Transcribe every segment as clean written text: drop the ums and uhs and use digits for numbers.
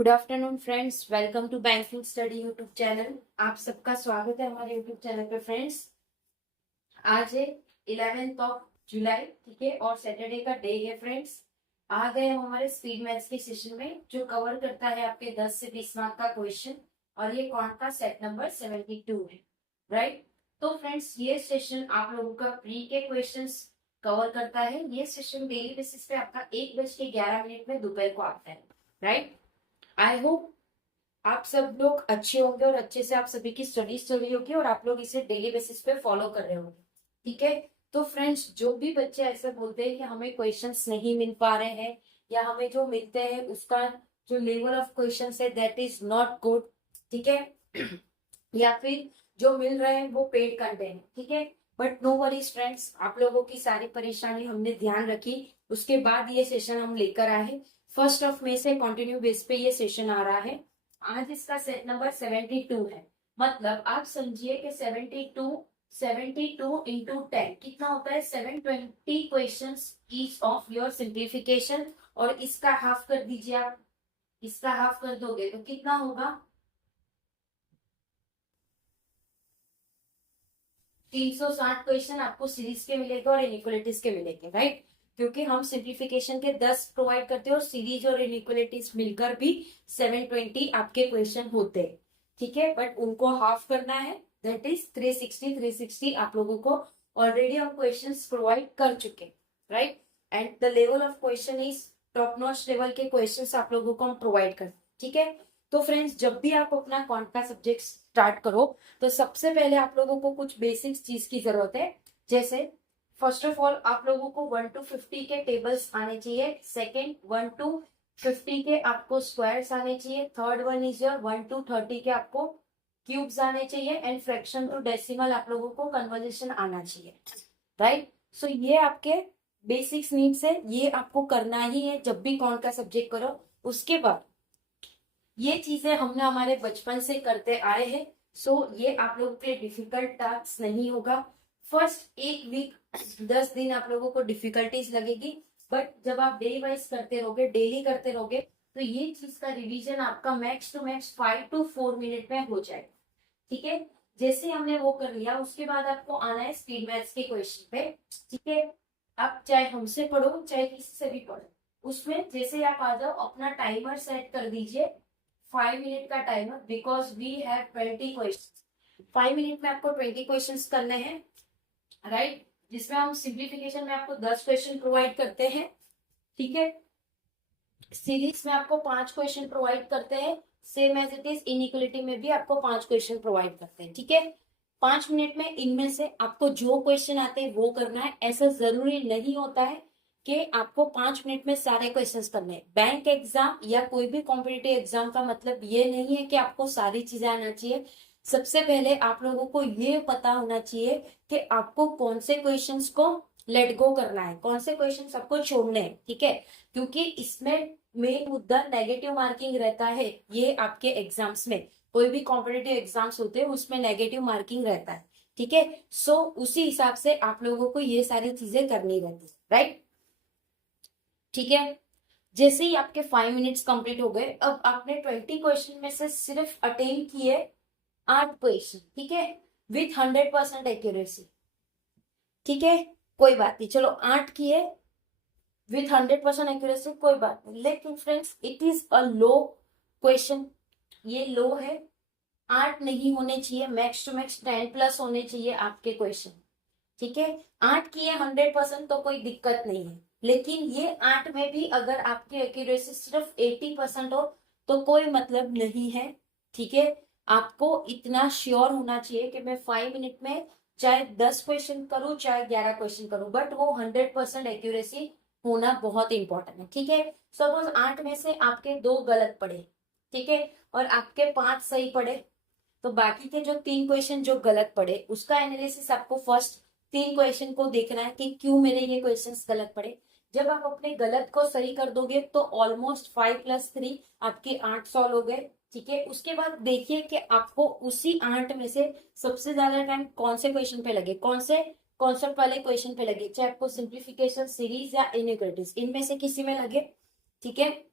Good afternoon friends, welcome to banking study YouTube channel. आप सबका स्वागत है हमारे यूट्यूब चैनल पे। फ्रेंड्स, आज है 11th ऑफ जुलाई, ठीक है, और सैटरडे का डे है। फ्रेंड्स, आ गए हम हमारे स्पीड मैथ्स के सेशन में, जो कवर करता है आपके 10 से 20 मार्क का क्वेश्चन, और ये कौन का सेट नंबर 72 है, राइट। तो फ्रेंड्स, ये सेशन आप लोगों का प्री के क्वेश्चंस कवर करता है। ये सेशन डेली बेसिस पे आपका 1:11 में दोपहर को आता है, राइट। आई होप आप सब लोग अच्छे होंगे और अच्छे से आप सभी की स्टडीज चल रही होगी और आप लोग इसे डेली बेसिस पे फॉलो कर रहे होंगे, ठीक है। तो फ्रेंड्स, जो भी बच्चे ऐसे बोलते हैं कि हमें क्वेश्चंस नहीं मिल पा रहे हैं या हमें जो मिलते हैं उसका जो लेवल ऑफ क्वेश्चंस है दैट इज नॉट गुड, ठीक है, या फिर जो मिल रहे हैं वो पेड कंटेंट, ठीक है, बट नो वरीज फ्रेंड्स, आप लोगों की सारी परेशानी हमने ध्यान रखी, उसके बाद ये सेशन हम लेकर आए। 1 मई से कंटिन्यू बेस पे ये सेशन आ रहा है। आज इसका सेट नंबर 72 है। मतलब आप समझिए कि 72 इंटू 10 कितना होता है, 720 question each of your simplification. और इसका हाफ कर दीजिए, आप इसका हाफ कर दोगे तो कितना होगा, 360 क्वेश्चन आपको सीरीज के मिलेगा और इनइक्वालिटीज के मिलेंगे, राइट। क्योंकि हम सिंप्लीफिकेशन के 10 प्रोवाइड करते हैं और सीरीज और इनइक्वालिटीज मिलकर भी 720 आपके क्वेश्चन होते हैं, ठीक है, बट उनको हाफ करना है, दैट इज 360 आप लोगों को ऑलरेडी हम क्वेश्चंस प्रोवाइड कर चुके, right. And the level of question is top notch level के क्वेश्चंस आप लोगों को हम प्रोवाइड कर, ठीक है। तो फ्रेंड्स, जब भी आप अपना कौन का सब्जेक्ट स्टार्ट करो तो सबसे पहले आप लोगों को कुछ बेसिक्स चीज की जरूरत है। जैसे फर्स्ट ऑफ ऑल आप लोगों को 1 to 50 के टेबल्स आने चाहिए। सेकेंड, 1 to 50 के आपको स्क्वायर्स आने चाहिए। Third one is your 1 to 30 के आपको क्यूब्स आने चाहिए। एंड फ्रैक्शन टू डेसिमल आप लोगों को कन्वर्जेशन आना चाहिए, राइट। सो ये आपके बेसिक्स नीड्स है, ये आपको करना ही है जब भी कौन का सब्जेक्ट करो। उसके बाद ये चीजें हमने हमारे बचपन से करते आए हैं, सो ये आप लोगों के डिफिकल्ट टास्क नहीं होगा। फर्स्ट एक वीक 10 दिन आप लोगों को डिफिकल्टीज लगेगी, बट जब आप डे वाइज करते रहोगे, डेली करते रहोगे, तो ये चीज का रिवीजन आपका max to max 5 to 4 minute में हो जाएगा, ठीक है। जैसे हमने वो कर लिया, उसके बाद आपको आना है स्पीड मैथ्स के क्वेश्चन पे, ठीक है। आप चाहे हमसे पढ़ो चाहे किसी से भी पढ़ो, उसमें जैसे आप आ जाओ अपना टाइमर सेट कर दीजिए, 5 मिनट का timer, because we have 20 question. 5 minute में आपको 20 क्वेश्चन करने हैं, राइट। जिसमें हम सिंप्लीफिकेशन में आपको 10 क्वेश्चन प्रोवाइड करते हैं, ठीक है। सीरीज में आपको 5 क्वेश्चन प्रोवाइड करते हैं, same as it is inequality में भी आपको 5 क्वेश्चन प्रोवाइड करते हैं, ठीक है। 5 मिनट में इनमें से आपको जो क्वेश्चन आते हैं वो करना है। ऐसा जरूरी नहीं होता है कि आपको 5 मिनट में सारे क्वेश्चंस करने हैं। बैंक एग्जाम या कोई भी कॉम्पिटिटिव एग्जाम का मतलब ये नहीं है कि आपको सारी चीजें आना चाहिए। सबसे पहले आप लोगों को ये पता होना चाहिए कि आपको कौन से क्वेश्चंस को लेट गो करना है, कौन से क्वेश्चंस आपको छोड़ने हैं, ठीक है। क्योंकि इसमें मेन मुद्दा नेगेटिव मार्किंग रहता है। ये आपके एग्जाम्स में कोई भी कॉम्पिटिटिव एग्जाम्स होते हैं उसमें नेगेटिव मार्किंग रहता है, ठीक है। सो उसी हिसाब से आप लोगों को ये सारी चीजें करनी रहती है, राइट, ठीक है। जैसे ही आपके 5 मिनट्स कंप्लीट हो गए, अब आपने 20 क्वेश्चन में से सिर्फ अटेम्प्ट किए 8 क्वेश्चन, ठीक है, विथ 100% एक्यूरेसी, ठीक है। कोई बात नहीं, चलो 8 किए विथ 100% एक्यूरेसी, कोई बात नहीं। लेकिन friends, it is a low question, ये लो है। 8 नहीं होने चाहिए, मैक्स टू मैक्स 10+ होने चाहिए आपके क्वेश्चन, ठीक है। 8 किए 100% तो कोई दिक्कत नहीं है, लेकिन ये 8 में भी अगर आपकी एक्यूरेसी सिर्फ 80% हो तो कोई मतलब नहीं है, ठीक है। आपको इतना श्योर होना चाहिए कि मैं 5 मिनट में चाहे 10 क्वेश्चन करूं चाहे 11 क्वेश्चन करूं, बट वो 100% एक्यूरेसी होना बहुत इंपॉर्टेंट है, ठीक है। सपोज 8 में से आपके 2 गलत पड़े, ठीक है, और आपके 5 सही पड़े, तो बाकी के जो 3 क्वेश्चन जो गलत पड़े उसका एनालिसिस आपको फर्स्ट 3 क्वेश्चन को देखना है कि क्यों मेरे ये क्वेश्चंस गलत पड़े। जब आप अपने गलत को सही कर दोगे तो ऑलमोस्ट 5+3 आपके 8 सॉल्व हो गए, ठीक है। उसके बाद देखिए कि आपको उसी 8 में से सबसे ज्यादा टाइम कौन से क्वेश्चन पे लगे, कौन से कॉन्सेप्ट वाले क्वेश्चन पे लगे, चाहे आपको सिंप्लीफिकेशन, सीरीज या इनइक्वालिटीज, इनमें से किसी में लगे, ठीक है।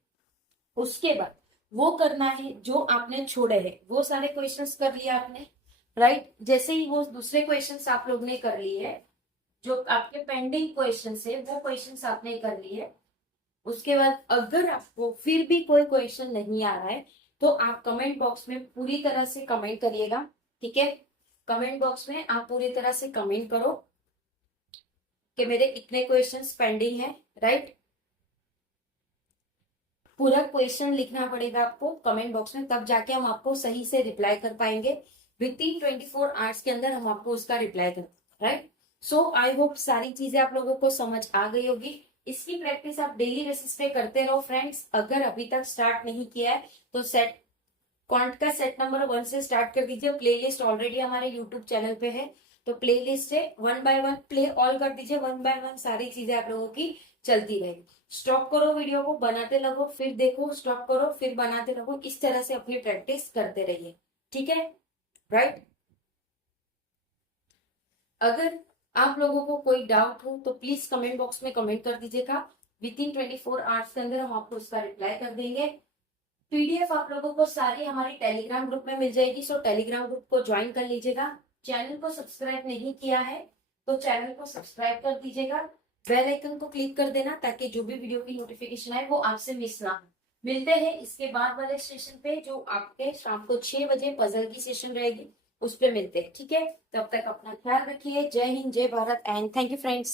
उसके बाद वो करना है जो आपने छोड़े हैं, वो सारे क्वेश्चंस कर लिया आपने, राइट। जैसे ही वो दूसरे क्वेश्चंस आप लोग ने कर लिए, जो आपके पेंडिंग क्वेश्चंस है वो क्वेश्चंस आपने कर लिए, उसके बाद अगर आपको फिर भी कोई क्वेश्चन नहीं आ रहा है तो आप कमेंट बॉक्स में पूरी तरह से कमेंट करिएगा, ठीक है। कमेंट बॉक्स में आप पूरी तरह से कमेंट करो कि मेरे इतने क्वेश्चंस पेंडिंग है, राइट। पूरा क्वेश्चन लिखना पड़ेगा आपको कमेंट बॉक्स में, तब जाके हम आपको सही से रिप्लाई कर पाएंगे। विद इन 24 आवर्स के अंदर हम आपको उसका रिप्लाई कर, राइट। सो आई होप सारी चीजें आप लोगों को समझ आ गई होगी। इसकी प्रैक्टिस आप डेली बेसिस पे करते रहो फ्रेंड्स। अगर अभी तक स्टार्ट नहीं किया है तो सेट क्वांट का सेट नंबर 1 से स्टार्ट कर दीजिए। प्लेलिस्ट ऑलरेडी हमारे यूट्यूब चैनल पे है, तो प्लेलिस्ट है, 1 बाय 1 प्ले ऑल कर दीजिए, 1 बाय 1 सारी चीजें आप लोगों की चलती रहेगी। स्टॉप करो वीडियो को, बनाते लगो, फिर देखो, स्टॉप करो, फिर बनाते रहो, इस तरह से अपनी प्रैक्टिस करते रहिए, ठीक है, राइट। अगर आप लोगों को कोई डाउट हो तो प्लीज कमेंट बॉक्स में कमेंट कर दीजिएगा। विद इन 24 आवर्स के अंदर हम आपको उसका रिप्लाई कर देंगे। पीडीएफ आप लोगों को सारी हमारी टेलीग्राम ग्रुप में मिल जाएगी, सो टेलीग्राम ग्रुप को ज्वाइन कर लीजिएगा। चैनल को सब्सक्राइब नहीं किया है तो चैनल को सब्सक्राइब कर दीजिएगा, बेल आइकन को क्लिक कर देना ताकि जो भी वीडियो की नोटिफिकेशन आए वो आपसे मिस ना हो। मिलते हैं इसके बाद वाले सेशन पे, जो आपके शाम को 6 बजे पजल की सेशन रहेगी, उस पे मिलते हैं, ठीक है। तब तक अपना ख्याल रखिए। जय हिंद, जय Bharat and thank you friends.